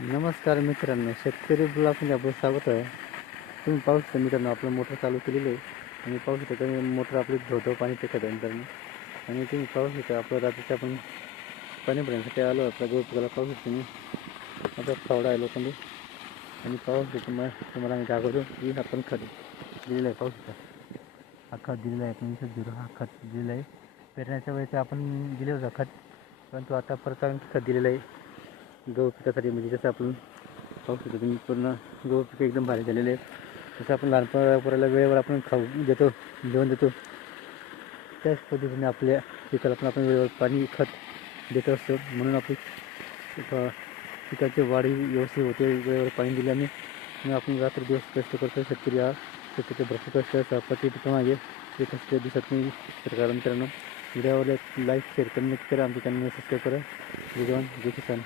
नमस्कार मित्रांनो, शेतकरी ब्लॉगमध्ये आपलं स्वागत आहे. तुम्ही पाहू शकता मित्रांनो, आपलं मोटर चालू केलेली आहे आणि पाहू शकता कमी मोटर आपली धोधो पाणी फेकत आहे मित्रांनो. आणि तुम्ही पाहू शकता आपलं रात्रीचं आपण पाणी भरण्यासाठी आलो. आपल्या गहू पिकाला पाहू शकता मी आता फावडा आहे लोखंडी. आणि पाहू शकता मग तुम्हाला आम्ही दाखवतो की आपण खत दिलेलं आहे. पाहू शकता हा खत दिलेला आहे, आपण 20 हा खत दिलेला आहे. पेरण्याच्या वेळेस आपण दिलं होतं खत, परंतु आता परत आम्ही खत दिलेलं आहे गहू पिकासाठी. म्हणजे जसं आपण पाहू शकतो तुम्ही पूर्ण गहू पिकं एकदम भारी झालेले आहेत. जसं आपण लहानपणाला वेळेवर आपण खाऊ देतो, जेवण देतो, त्याच पद्धतीने आपल्या पिकाला पण आपण वेळेवर पाणी खत देत असतो. म्हणून आपली पिकाची वाढ व्यवस्थित होते वेळेवर पाणी दिल्याने. आणि आपण रात्र दिवस कष्ट करतो. शेतकरी हा शेतीचे भरपूर कष्ट प्रति पिकामागे ते कष्ट दिसत नाही सरकार. मित्रांनो, व्हिडिओवर लाईक शेअर करा, नक्की करा, आमच्या चॅनलला सबस्क्राईब करा. जय जवान जय किसान.